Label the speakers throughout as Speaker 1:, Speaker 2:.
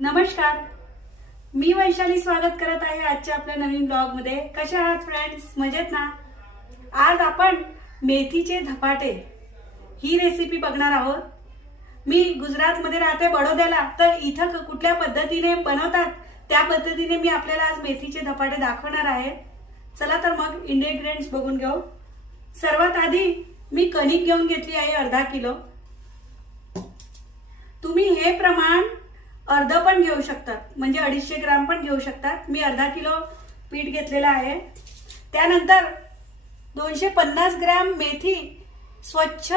Speaker 1: नमस्कार. मी वैशाली स्वागत करत आहे आजच्या आपल्या नवीन ब्लॉगमध्ये. कशा आहात फ्रेंड्स मजेत ना? आज आपण मेथीचे धपाटे ही रेसिपी बघणार आहोत. मी गुजरातमध्ये राहते बडोद्याला तर इथं क- कुठल्या पद्धतीने बनवतात त्या पद्धतीने मी आपल्याला आज मेथीचे धपाटे दाखवणार आहे. चला तर मग इन्ग्रेडियंट्स बघून घेऊ. सर्वात आधी मी कणिक घेऊन घेतली आहे अर्धा किलो. तुम्ही हे प्रमाण अर्ध पण घेऊ शकतात. म्हणजे अडीचशे ग्राम पण घेऊ शकतात. मी अर्धा किलो पीठ घेतलेलं आहे. त्यानंतर दोनशे पन्नास ग्रॅम मेथी स्वच्छ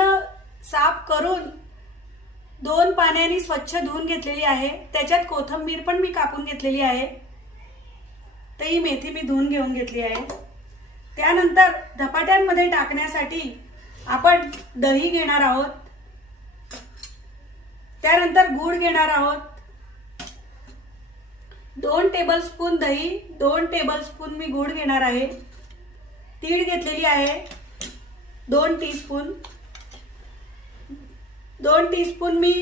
Speaker 1: साफ करून दोन पाण्याने स्वच्छ धुवून घेतलेली आहे. त्याच्यात कोथंबीर पण मी कापून घेतलेली आहे. तर ही मेथी मी धुवून घेऊन घेतली आहे. त्यानंतर धपाट्यांमध्ये टाकण्यासाठी आपण दही घेणार आहोत. त्यानंतर गूळ घेणार आहोत. दोन टेबलस्पून दही दोन टेबलस्पून मी गूळ घेणार आहे. तीळ घेतलेली आहे. दोन टीस्पून दोन टीस्पून मी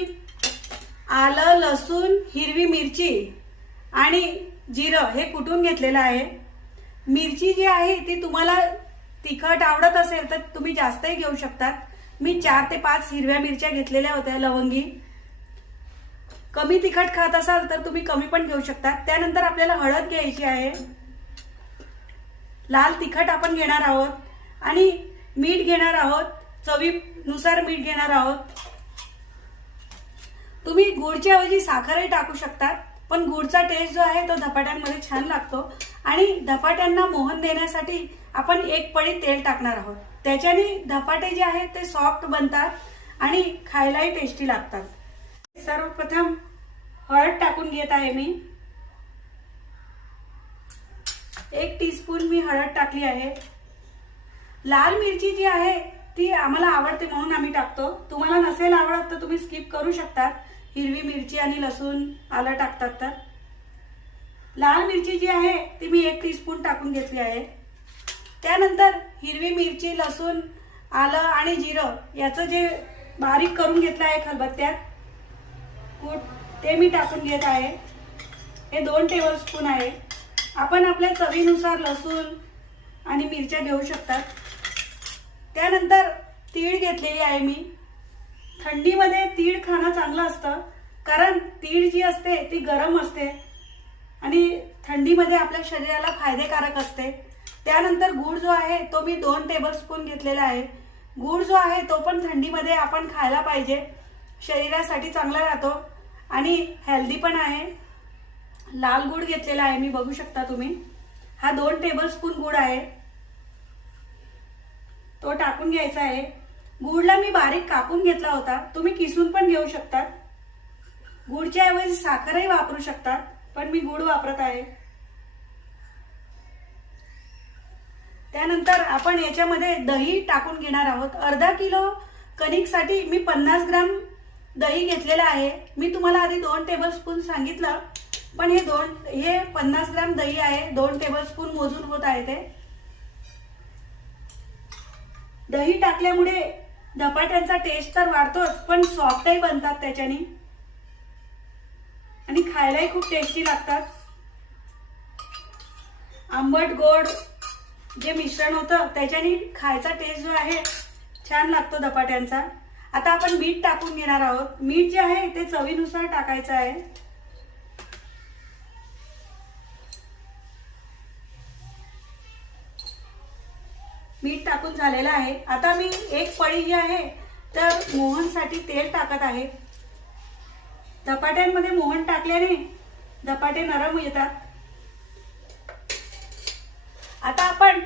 Speaker 1: आलं लसूण हिरवी मिरची आणि जिरं हे कुटून घेतलेलं आहे. मिरची जी आहे ती तुम्हाला तिखट आवडत असेल तर तुम्ही जास्तही घेऊ शकतात. मी चार ते पाच हिरव्या मिरच्या घेतलेल्या होत्या लवंगी. कमी तिखट खात असाल तर तुम्ही कमी पण घेऊ शकता. त्यानंतर आपल्याला हळद घ्यायची आहे. लाल तिखट आपण घेणार आहोत. आणि मीठ घेणार आहोत. चवीनुसार मीठ घेणार आहोत. तुम्ही गुडच्या ऐवजी साखरही टाकू शकतात. पण गुडचा टेस्ट जो आहे तो धपाट्यांमध्ये छान लागतो. आणि धपाट्यांना मोहन देण्यासाठी आपण एक पळी तेल टाकणार आहोत. त्याच्याने धपाटे जे आहेत ते सॉफ्ट बनतात आणि खायलाही टेस्टी लागतात. सर्वप्रथम हळद टाकून घेत आहे मी. एक टीस्पून मी हळद टाकली आहे. लाल मिरची जी आहे ती आम्हाला आवडते म्हणून आम्ही टाकतो. तुम्हाला नसेल आवडत तर तुम्ही स्किप करू शकता हिरवी मिरची आणि लसूण आलं टाकतात तर. लाल मिरची जी आहे ती मी एक टीस्पून टाकून घेतली आहे. त्यानंतर हिरवी मिरची लसूण आलं आणि जिरं याचं जे बारीक करून घेतलं आहे खलबत्त्यात कूट ते मी टाकून घेत आहे. हे दोन टेबलस्पून आहे. आपण आपल्या चवीनुसार लसूण आणि मिरच्या घेऊ शकतात. त्यानंतर तीळ घेतलेली आहे मी. थंडीमध्ये तीळ खाणं चांगलं असतं कारण तीळ जी असते ती गरम असते आणि थंडीमध्ये आपल्या शरीराला फायदेकारक असते. त्यानंतर गूळ जो आहे तो मी दोन टेबलस्पून घेतलेला आहे. गूळ जो आहे तो पण थंडीमध्ये आपण खायला पाहिजे. शरीरासाठी चांगला राहतो. आणि हेल्दी पण आहे. लाल गूळ घेतलेला आहे मी बघू शकता तुम्ही. हा दोन टेबलस्पून गुड गूळ आहे. तो टाकून घ्यायचा आहे. गुडला मी बारीक कापून घेतला होता. तुम्ही किसून पण घेऊ शकतात गुडच्या ऐवजी साखरही वापरू शकतात पण मी गुड वापरत आहे. त्यानंतर आपण याच्यामध्ये दही टाकून घेणार आहोत. अर्धा किलो कणिकसाठी मी पन्नास ग्राम दही घेतलेलं आहे. मी तुम्हाला आधी दोन टेबलस्पून सांगितलं पण हे दोन हे पन्नास ग्राम दही आहे. दोन टेबलस्पून मोजून होत आहे ते. दही टाकल्यामुळे धपाट्यांचा टेस्ट तर वाढतोच पण सॉफ्टही बनतात त्याच्याने. आणि खायलाही खूप टेस्टी लागतात. आंबट गोड जे मिश्रण होतं त्याच्याने खायचा टेस्ट जो आहे छान लागतो धपाट्यांचा आता आपण मीठ टाकून घेणार आहोत. मीठ जे आहे ते चवीनुसार टाकायचं आहे. मीठ टाकून झालेलं आहे. आता मी एक पळी जी आहे तर मोहनसाठी तेल टाकत आहे. धपाट्यांमध्ये मोहन टाकल्याने धपाटे नरम येतात. आता आपण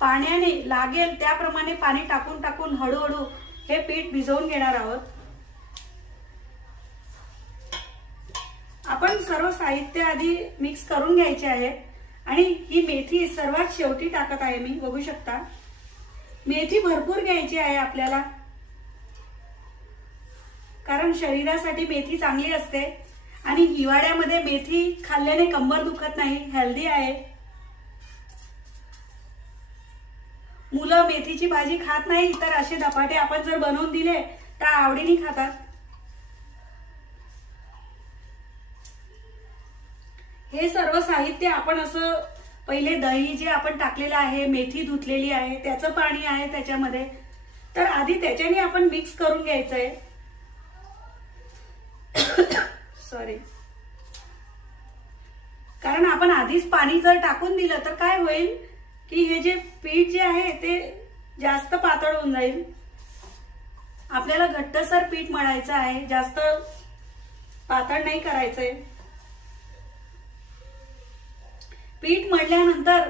Speaker 1: पाण्याने लागेल त्याप्रमाणे पाणी टाकून टाकून हळूहळू हे पीठ भिजवून घेणार आहोत. आपण सर्व साहित्य आधी मिक्स करून घ्यायचे आहे. आणि ही मेथी सर्वात शेवटी टाकत आहे मी बघू शकता. मेथी भरपूर घ्यायची आहे आपल्याला. कारण शरीरासाठी मेथी चांगली असते. आणि हिवाळ्यामध्ये मेथी खाल्ल्याने कंबर दुखत नाही हेल्दी आहे. मुलं मेथीची भाजी खात नाही तर असे धपाटे आपण जर बनवून दिले तर आवडीने खातात. हे सर्व साहित्य आपण असं पहिले दही जे आपण टाकलेलं आहे मेथी धुतलेली आहे त्याचं पाणी आहे त्याच्यामध्ये. तर आधी त्याच्याने आपण मिक्स करून घ्यायचं आहे सॉरी कारण आपण आधीच पाणी जर टाकून दिलं तर काय होईल? की हे जे पीठ जे आहे ते जास्त पातळ होऊन जाईल. आपल्याला घट्टसर पीठ मळायचं आहे जास्त पातळ नाही करायचंय. पीठ मळल्यानंतर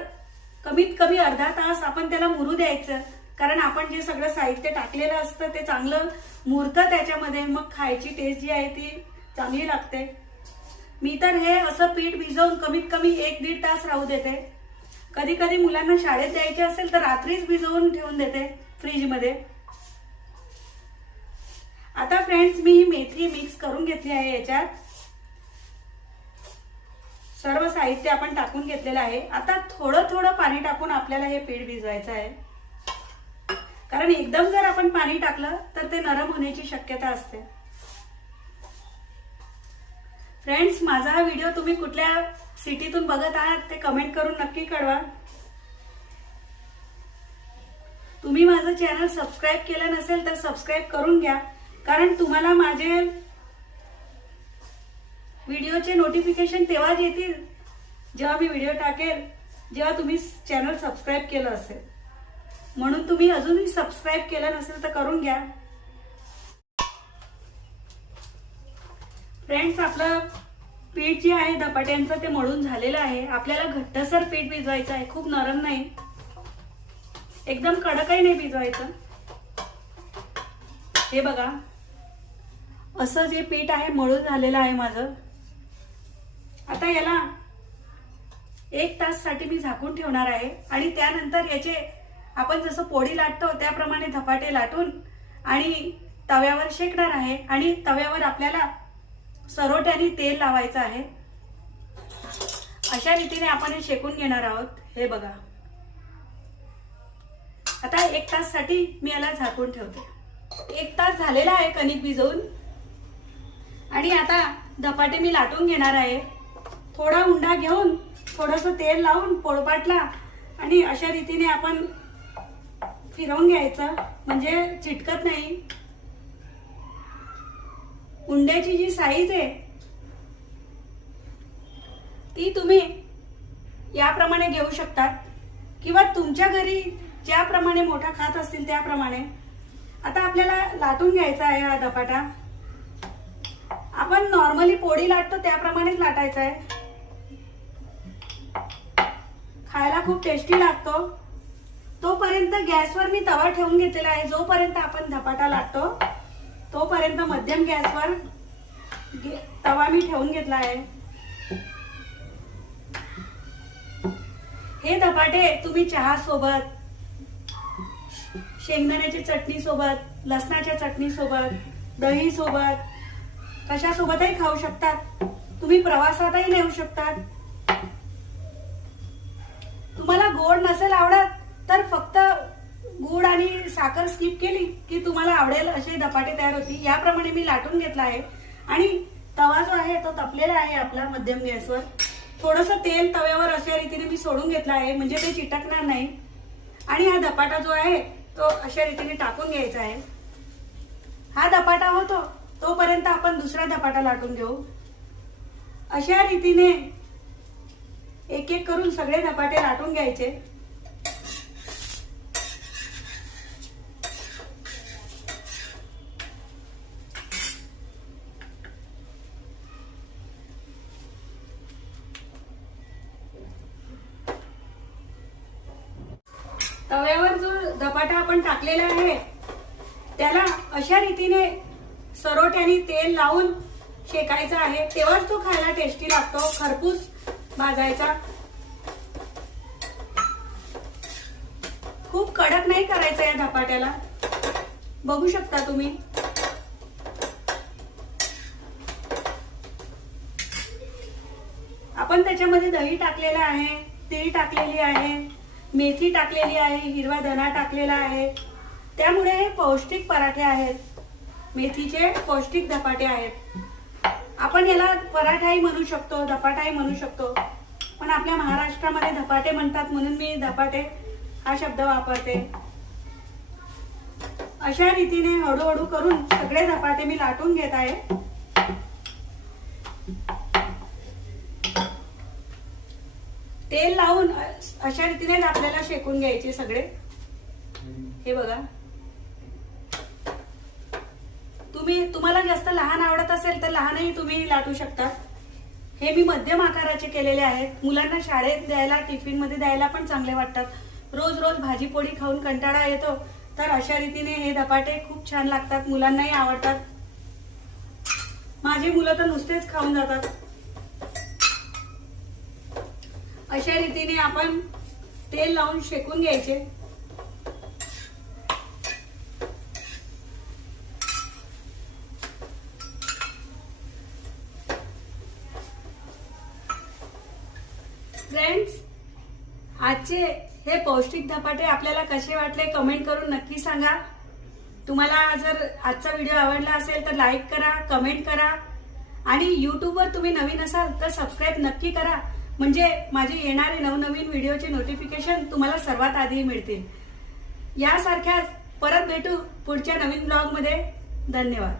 Speaker 1: कमीत कमी अर्धा तास आपण त्याला मुरू द्यायचं. कारण आपण जे सगळं साहित्य टाकलेलं असतं ते चांगलं मुरतं त्याच्यामध्ये. मग खायची टेस्ट जी आहे ती चांगली लागते. मी तर हे असं पीठ भिजवून कमीत कमी एक दीड तास राहू देते. कधी कधी मुलांना शाळेत द्यायचे असेल तर रात्रीच भिजवून ठेवून देते फ्रीजमध्ये. आता फ्रेंड्स मी ही मेथी मिक्स करून घेतली आहे याच्यात. सर्व साहित्य आपण टाकून घेतलेलं आहे. आता थोडं थोडं पाणी टाकून आपल्याला हे पीठ भिजवायचं आहे. कारण एकदम जर आपण पाणी टाकलं तर ते नरम होण्याची शक्यता असते. फ्रेंड्स माझा हा व्हिडिओ तुम्ही कुठल्या सिटीतून बघत आहात ते कमेंट करून नक्की कळवा. तुम्ही माझं चॅनल सबस्क्राईब केलं नसेल तर सबस्क्राईब करून घ्या. कारण तुम्हाला माझे व्हिडिओचे नोटिफिकेशन तेव्हाच येतील जेव्हा मी व्हिडिओ टाकेल जेव्हा तुम्ही चॅनल सबस्क्राईब केलं असेल. म्हणून तुम्ही अजूनही सबस्क्राईब केलं नसेल तर करून घ्या. फ्रेंड्स आपलं पीठ जे आहे धपाट्यांचं ते मळून झालेलं आहे. आपल्याला घट्टसर पीठ भिजवायचं आहे. खूप नरम नाही. एकदम कडकही नाही भिजवायचं. हे बघा. असं जे पीठ आहे मळून झालेलं आहे माझं. आता याला एक ताससाठी मी झाकून ठेवणार आहे. आणि त्यानंतर याचे आपण जसं पोळी लाटतो त्याप्रमाणे धपाटे लाटून आणि तव्यावर शेकणार आहे. आणि तव्यावर आपल्याला सरोट्याने तेल लावायचं आहे. अशा रीतीने आपण हे शेकून घेणार आहोत. हे बघा. आता एक ताससाठी मी याला झाकून ठेवते. एक तास झालेला आहे कणिक भिजवून. आणि आता धपाटे मी लाटून घेणार आहे. थोडा उंडा घेऊन थोडंसं तेल लावून पोळपाटला आणि अशा रीतीने आपण फिरवून घ्यायचं. म्हणजे चिटकत नाही. कुंड्याची जी साईज आहे ती तुम्ही याप्रमाणे घेऊ शकतात. किंवा तुमच्या घरी ज्याप्रमाणे मोठा खात असतील त्याप्रमाणे. आता आपल्याला लाटून घ्यायचा आहे हा धपाटा. आपण नॉर्मली पोळी लाटतो त्याप्रमाणेच लाटायचा आहे. खायला खूप टेस्टी लागतो. तोपर्यंत गॅसवर मी तवा ठेवून घेतलेला आहे जोपर्यंत आपण धपाटा लाटतो. तोपर्यंत मध्यम गॅसवर तवा मी ठेवून घेतला आहे. हे धपाटे तुम्ही चहा सोबत शेंगदाण्याची चटणी सोबत लसणाच्या चटणी सोबत दही सोबत कशासोबतही खाऊ शकतात. तुम्ही प्रवासातही नेऊ शकतात. तुम्हाला गोड नसेल आवडत तर फक्त गुड आणि साखर स्किप केली की तुम्हाला आवडेल असे धपाटे तयार होतील याप्रमाणे मी लाटून घेतला आहे. आणि तवा जो आहे तो तपलेला आहे आपला मध्यम गॅसवर. थोडस तेल तव्यावर अशा रीतीने मी सोडून घेतला आहे म्हणजे ते चिटकणार नाही. आणि हा धपाटा जो आहे तो अशा रीतीने टाकून घ्यायचा आहे. हा धपाटा होतो तोपर्यंत आपण दुसरा धपाटा लाटून घेऊ. अशा रीतीने एक एक करून सगळे धपाटे लाटून घ्यायचे. तव्यावर जो धपाटा आपण टाकलेला आहे त्याला अशा रीतीने सरोट्याने तेल लावून शेकायचा आहे. तेव्हाच तो खायला टेस्टी लागतो. खरपूस भाजायचा. खूप कडक नाही करायचं या धपाट्याला. बघू शकता तुम्ही. आपण त्याच्यामध्ये दही टाकलेलं आहे तीळ टाकलेली आहे. मेथी टाकलेली आहे हिरवा धना टाकलेला आहे. त्यामुळे हे पौष्टिक पराठे आहेत. मेथीचे पौष्टिक धपाटे आहेत. आपण याला पराठाही म्हणू शकतो धपाटाही म्हणू शकतो. पण आपल्या महाराष्ट्रामध्ये धपाटे म्हणतात म्हणून मी धपाटे हा शब्द वापरते. अशा रीतीने हळूहळू करून सगळे धपाटे मी लाटून घेत आहे. तेल लावून अशा रीतीने आपल्याला शेकून घ्यायचे सगळे. हे बघा. तुम्ही तुम्हाला जास्त लहान आवडत असेल तर लहानही तुम्ही लाटू शकता. हे मी मध्यम आकाराचे केलेले आहेत. मुलांना शाळेत द्यायला टिफिनमध्ये द्यायला पण चांगले वाटतात. रोज रोज भाजी पोळी खाऊन कंटाळा येतो. तर अशा रीतीने हे धपाटे खूप छान लागतात. मुलांनाही आवडतात. माझी मुलं तर नुसतेच खाऊन जातात. अशा रीतीने आपण तेल लावून शेकून घ्यायचे. फ्रेंड्स आजचे हे पौष्टिक धपाटे आपल्याला कसे वाटले कमेंट करून नक्की सांगा. तुम्हाला जर आजचा व्हिडिओ आवडला असेल तर लाईक करा कमेंट करा. आणि यूट्यूबवर तुम्ही नवीन असाल तर सबस्क्राईब नक्की करा. म्हणजे माझे येणारे नवनवीन व्हिडिओचे नोटिफिकेशन तुम्हाला सर्वात आधी मिळतील. यासारख्याच परत भेटू पुढच्या नवीन ब्लॉगमध्ये धन्यवाद.